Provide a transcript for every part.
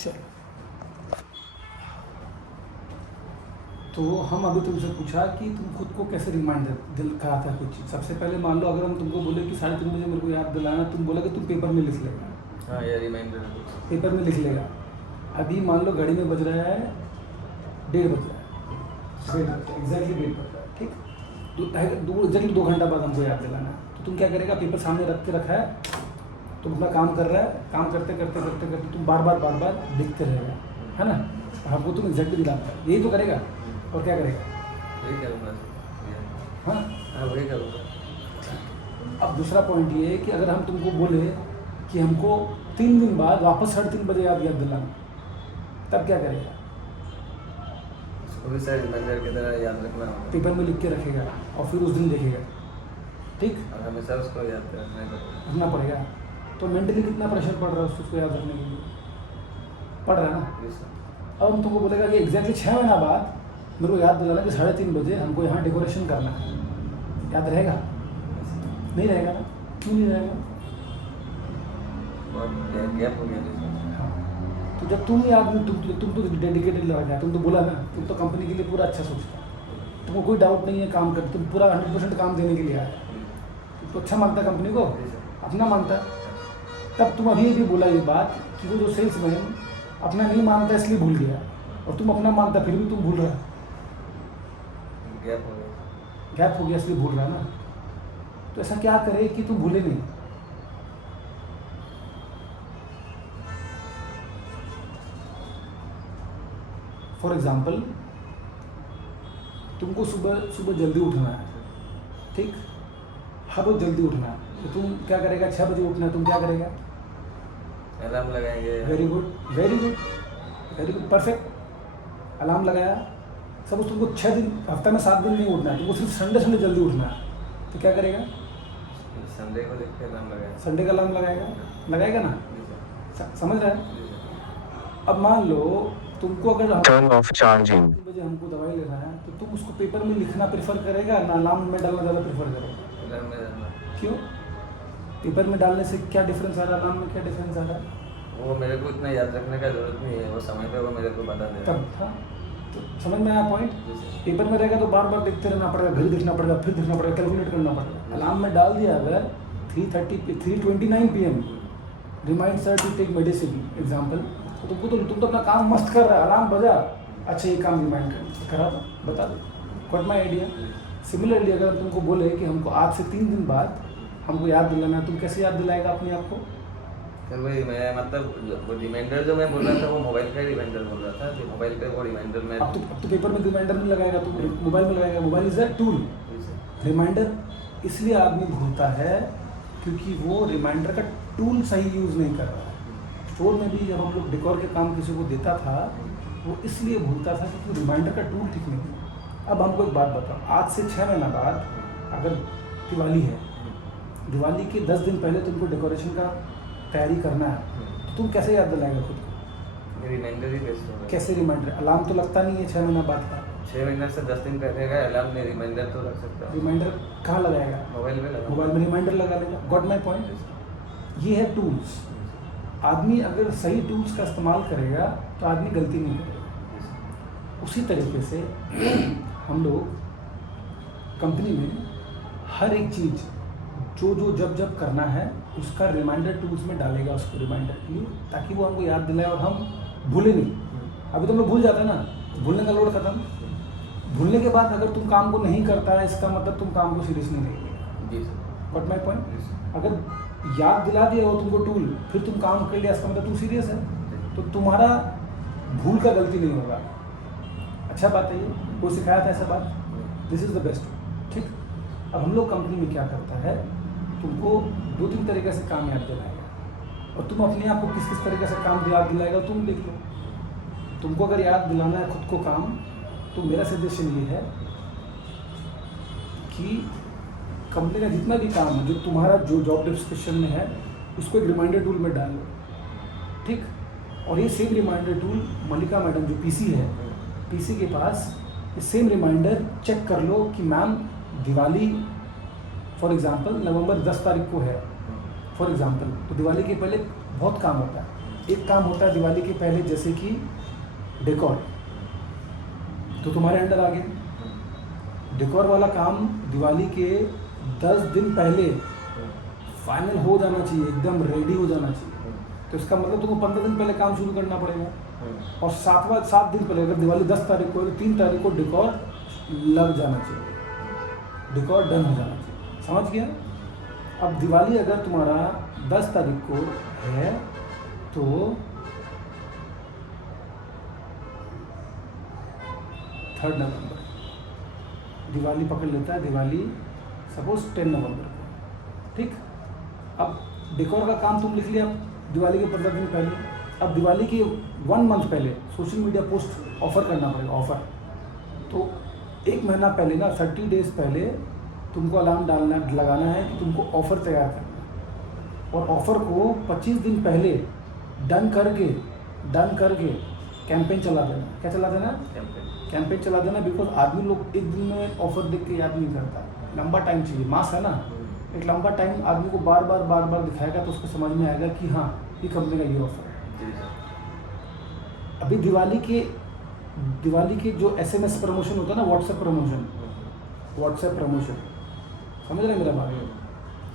चलो, तो हम अभी तुमसे पूछा कि तुम खुद को कैसे रिमाइंडर दिल कहा था कुछ चीज़। सबसे पहले मान लो अगर हम तुमको बोले कि 3:30 बजे मेरे को याद दिलाना, तुम बोला कि तुम पेपर में लिख लेगा। हाँ, ये रिमाइंडर पेपर में लिख लेगा। अभी मान लो घड़ी में बज रहा है 1:30 बज रहा है, एग्जैक्टली 1:30 बज रहा है, ठीक। एग्जैक्टली 2 घंटा बाद हमको याद दिलाना है, तो तुम क्या करेगा, पेपर सामने रख के रखा है, तुम अपना काम कर रहा है, काम करते करते करते करते तुम बार बार दिखते रहेगा, है ना। हमको तुम एग्जैक्टली दिलाता है, यही तो करेगा। और क्या करेगा? वही करूँगा। हाँ, हाँ, वही करूँगा। अब दूसरा पॉइंट ये है कि अगर हम तुमको बोले कि हमको 3 दिन बाद वापस 3:30 बजे याद दिलाना, तब क्या करेगा? उसको भी सर रिमाइंडर की तरह याद रखना होगा। पेपर में लिख के रखेगा और फिर उस दिन देखेगा, ठीक। और हमेशा उसको याद रखना पड़ेगा। तो मेंटली कितना प्रेशर पड़ रहा है उसको याद रखने के लिए? पड़ रहा है ना। अब हम तुमको बोलेगा कि एग्जैक्टली 6 महीना बाद मेरे को याद दिलाना कि 3:30 बजे हमको यहाँ डेकोरेशन करना है, याद रहेगा? नहीं रहेगा ना। क्यों नहीं रहेगा? बहुत गैप हो गया। हाँ, तो जब तुम याद तुम तो डेडिकेटेड लगा गया, तुम तो बोला ना, तुम तो कंपनी के लिए पूरा अच्छा सोचता है, तुमको कोई डाउट नहीं है काम कर, तुम पूरा 100% काम देने के लिए आया, तो अच्छा मानता कंपनी को, अपना मानता। तब तुम अभी भी बोला ये बात कि वो जो सेल्समैन अपना नहीं मानता इसलिए भूल गया, और तुम अपना मानता फिर भी तुम भूल रहा। गैप हो गया इसलिए भूल रहा ना। तो ऐसा क्या करे कि तुम भूले नहीं? फॉर एग्जाम्पल, तुमको सुबह जल्दी उठना है, ठीक। हर रोज जल्दी उठना है, तो तुम क्या करेगा? 6 बजे उठना है, तुम क्या करेगा? अलार्म लगाएंगे। Very good, very good, very good, perfect. Alarm लगाया, सब तुमको 6 दिन, हफ्ता में 7 दिन नहीं उठना है, तुमको सिर्फ संडे जल्दी उठना है, तो क्या करेगा? संडे को देख के अलार्म लगाएगा। संडे का अलार्म लगाएगा ना। समझ रहा है? अब मान लो तुमको अगर टर्न ऑफ चार्जिंग बजे हमको दवाई लेना है, तो तुम उसको पेपर में लिखना प्रेफर करेगा ना अलार्म में डालना ज़्यादा प्रेफर करेगा? अलार्म में डालना। क्यों? पेपर में डालने से क्या डिफरेंस आ रहा है, अलार्म में क्या डिफरेंस आ रहा है? वो मेरे को इतना याद रखने का जरूरत नहीं है, वो समय पे वो मेरे को बता देगा। तब था, तो समझ में आया पॉइंट। पेपर में रहेगा तो बार बार देखते रहना पड़ेगा, घड़ी देखना पड़ेगा, फिर देखना पड़ेगा, कैलकुलेट करना पड़ेगा। अलार्म में डाल दिया अगर 3:29 PM, remind sir to take medicine example, तो तुम तो अपना काम मस्त कर रहा है, अलार्म बजा, अच्छा ये काम रिमाइंड करा दो, बता दो। Got my idea? सिमिलरली अगर तुमको बोले कि हमको आज से 3 दिन बाद हमको याद दिलाना है, तुम कैसे याद दिलाएगा अपने आप को? सर वही मैं मतलब वो रिमाइंडर जो मैं बोल रहा था वो मोबाइल का रिमाइंडर बोल रहा था कि मोबाइल पे वो रिमाइंडर में। अब तो पेपर में रिमाइंडर नहीं लगाएगा, तो मोबाइल में लगाएगा। Mobile is a tool. Reminder इसलिए आदमी भूलता है क्योंकि वो रिमाइंडर का टूल सही यूज़ नहीं कर रहा है। स्टोर में भी जब हम लोग डेकोर के काम किसी को देता था, वो इसलिए भूलता था क्योंकि रिमाइंडर का टूल ठीक नहीं था। अब हमको एक बात बताओ, आज से 6 महीना बाद अगर दिवाली है, दिवाली के 10 दिन पहले तुमको डेकोरेशन का तैयारी करना है, तो तुम कैसे याद दिलाएगा खुद को? रिमाइंडर ही बेस्ट होगा। कैसे रिमाइंडर? अलार्म तो लगता नहीं है 6 महीना बाद का। 6 महीने से 10 दिन पहले का अलार्म में रिमाइंडर तो रख सकता है। रिमाइंडर कहाँ लगाएगा? मोबाइल में लगा। मोबाइल में रिमाइंडर लगा लेगा। Got my point? ये है टूल्स। आदमी अगर सही टूल्स का इस्तेमाल करेगा तो आदमी गलती नहीं करेगा। उसी तरीके से हम लोग कंपनी में हर एक चीज़ जो जब करना है उसका रिमाइंडर टूल्स में डालेगा, उसको रिमाइंडर के लिए, ताकि वो हमको याद दिलाए और हम भूले नहीं। अभी तो हम लोग भूल जाते हैं ना, भूलने का लोड खत्म। भूलने के बाद अगर तुम काम को नहीं करता है, इसका मतलब तुम काम को सीरियस नहीं लेंगे। जी सर। Got my point? अगर याद दिला दिया हो तुमको टूल, फिर तुम काम कर लिया, इसका मतलब तुम सीरियस है, तो तुम्हारा भूल का गलती नहीं होगा। अच्छा बात है ये, कोई सिखाया था ऐसा बात? दिस इज़ द बेस्ट, ठीक। अब हम लोग कंपनी में क्या करता है, तुमको 2-3 तरीके से काम याद दिलाएगा, और तुम अपने आप को किस किस तरीके से काम याद दिलाएगा तुम देख लो। तुमको अगर याद दिलाना है खुद को काम, तो मेरा सजेशन ये है कि कंपनी का जितना भी काम है, जो तुम्हारा जो जॉब डिस्क्रिप्शन में है, उसको एक रिमाइंडर टूल में डाल लो, ठीक। और ये सेम रिमाइंडर टूल मल्लिका मैडम जो पीसी है, पीसी के पास ये सेम रिमाइंडर चेक कर लो कि मैम दिवाली फॉर एग्जांपल नवंबर 10 तारीख को है, फॉर एग्जांपल, तो दिवाली के पहले बहुत काम होता है, एक काम होता है दिवाली के पहले, जैसे कि डेकोर, तो तुम्हारे अंडर आ गया। डेकोर वाला काम दिवाली के 10 दिन पहले फाइनल हो जाना चाहिए, एकदम रेडी हो जाना चाहिए। तो इसका मतलब तुमको 15 दिन पहले काम शुरू करना पड़ेगा। और 7 दिन पहले, अगर दिवाली 10 तारीख को, 3 तारीख को डेकोर लग जाना चाहिए, डेकोर डन हो जाना चाहिए। समझ गया? अब दिवाली अगर तुम्हारा 10 तारीख को है तो 3 नवंबर दिवाली पकड़ लेता है, दिवाली सपोज 10 नवंबर को, ठीक। अब डेकोर का काम तुम लिख लिया दिवाली के 15 दिन पहले। अब दिवाली के 1 मंथ पहले सोशल मीडिया पोस्ट ऑफर करना पड़ेगा, ऑफर। तो 1 महीना पहले ना, 30 डेज पहले तुमको अलार्म लगाना है कि तुमको ऑफ़र तैयार करना है। और ऑफ़र को 25 दिन पहले डन करके कैंपेन चला देना। क्या चला देना? कैंपेन चला देना। बिकॉज आदमी लोग एक दिन में ऑफ़र देख के याद नहीं करता, लंबा टाइम चाहिए, मास है ना। एक लंबा टाइम आदमी को बार बार दिखाएगा तो उसको समझ में आएगा कि हाँ, ये कंपनी का ये ऑफर है। अभी दिवाली के जो SMS प्रमोशन होता है ना, व्हाट्सएप प्रमोशन, समझ रहे मेरा बात?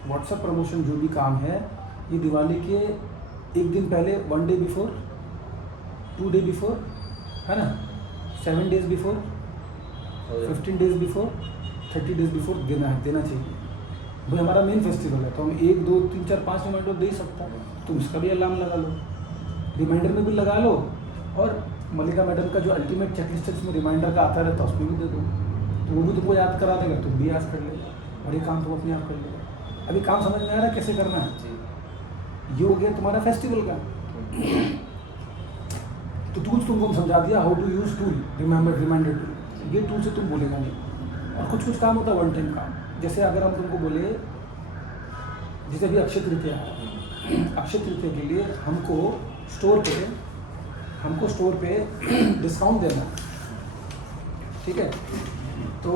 व्हाट्सएप प्रमोशन जो भी काम है, ये दिवाली के 1 दिन पहले, 1 डे बिफोर, 2 डे बिफोर, है ना, 7 days before, 15 days before, 30 days before देना चाहिए। भाई हमारा मेन फेस्टिवल है तो हम 1, 2, 3, 4, 5 रिमाइंडर दे ही सकता है। तुम इसका भी अलार्म लगा लो, रिमाइंडर में भी लगा लो, और मल्लिका मैडम का जो अल्टीमेट चेकलिस्ट है, उसमें रिमाइंडर का आता रहता है, उसमें भी दे दो, तो वो भी तुमको याद करा देगा, तुम भी याद कर लेगा, और ये काम तुम अपने आप कर लेगा। अभी काम समझ में आ रहा है कैसे करना है? ये हो गया तुम्हारा फेस्टिवल का। तो टूल्स तुमको समझा दिया, how to use tool, reminder tool. ये टूल से तुम बोलेगा नहीं। और कुछ काम होता है वन टाइम काम, जैसे अगर हम तुमको बोले, जैसे अभी अक्षय तृतीया है, अक्षय तृतीया के लिए हमको स्टोर पे डिस्काउंट देना है, ठीक है। तो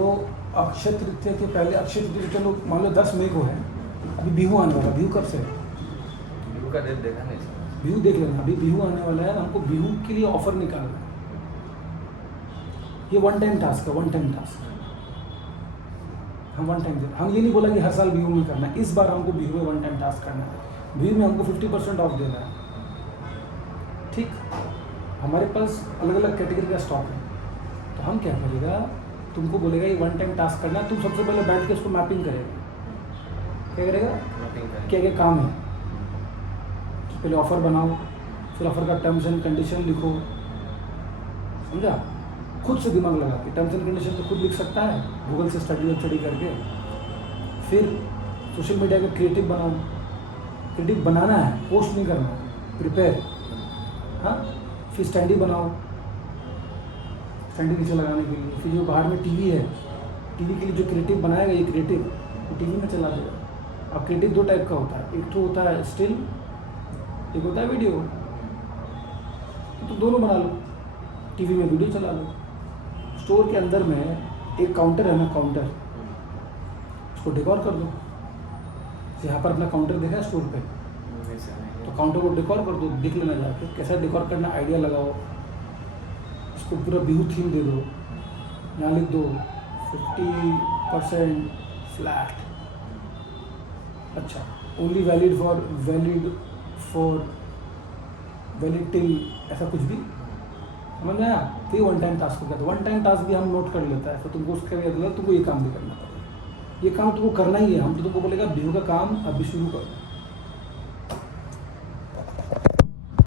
अक्षय तृतीया के पहले, अक्षय तृतीया चलो मान लो 10 मई को है, अभी बिहू आने वाला। बिहू कब से है? बिहू का डेट देखा नहीं सर। बिहू देख लेना, अभी बिहू आने वाला है, हमको बिहू के लिए ऑफर निकालना है। ये वन टाइम टास्क है, हम वन टाइम हम ये नहीं बोला कि हर साल बिहू में करना है, इस बार हमको बिहू में वन टाइम टास्क करना है। बिहू में हमको 50% ऑफ देना है, ठीक। हमारे पास अलग अलग कैटेगरी का स्टॉक है, तो हम क्या करेगा, तुमको बोलेगा ये वन टाइम टास्क करना है, तुम सबसे पहले बैठ के उसको मैपिंग करेगा। क्या करेगा? क्या क्या काम है, तो पहले ऑफ़र बनाओ, फिर ऑफ़र का टर्म्स एंड कंडीशन लिखो, समझा? खुद से दिमाग लगा के टर्म्स एंड कंडीशन तो खुद लिख सकता है, गूगल से स्टडी करके। फिर सोशल मीडिया का क्रिएटिव बनाओ, क्रिएटिव बनाना है, पोस्ट नहीं करना, प्रिपेयर, हाँ। फिर स्टैंडी बनाओ, स्टैंडी नीचे लगाने के लिए। फिर जो बाहर में टीवी है, टीवी के लिए जो क्रिएटिव बनाएगा, ये क्रिएटिव वो टीवी में चला देगा। अब क्रिएटिव 2 टाइप का होता है, एक तो होता है स्टिल, एक होता है वीडियो। तो दोनों बना लो, टीवी में वीडियो चला लो। स्टोर के अंदर में एक काउंटर है ना, काउंटर, उसको डेकोर कर दो। यहाँ पर अपना काउंटर देखा है स्टोर पे, तो काउंटर को डेकोर कर दो, देख लेना जाके कैसा डेकोर करना, आइडिया लगाओ, इसको पूरा बिहू थीम दे दो। यहाँ लिख दो 50% फ्लैट, अच्छा, ओनली वैलिड टिल, ऐसा कुछ भी, समझ में आया? तो ये वन टाइम टास्क हो गया। तो वन टाइम टास्क भी हम नोट कर लेता है, तो तुमको उसके बाद तुमको ये काम भी करना पड़ेगा। ये काम तुमको करना ही है। हम तो तुमको बोलेगा बिहू का काम अभी शुरू करो,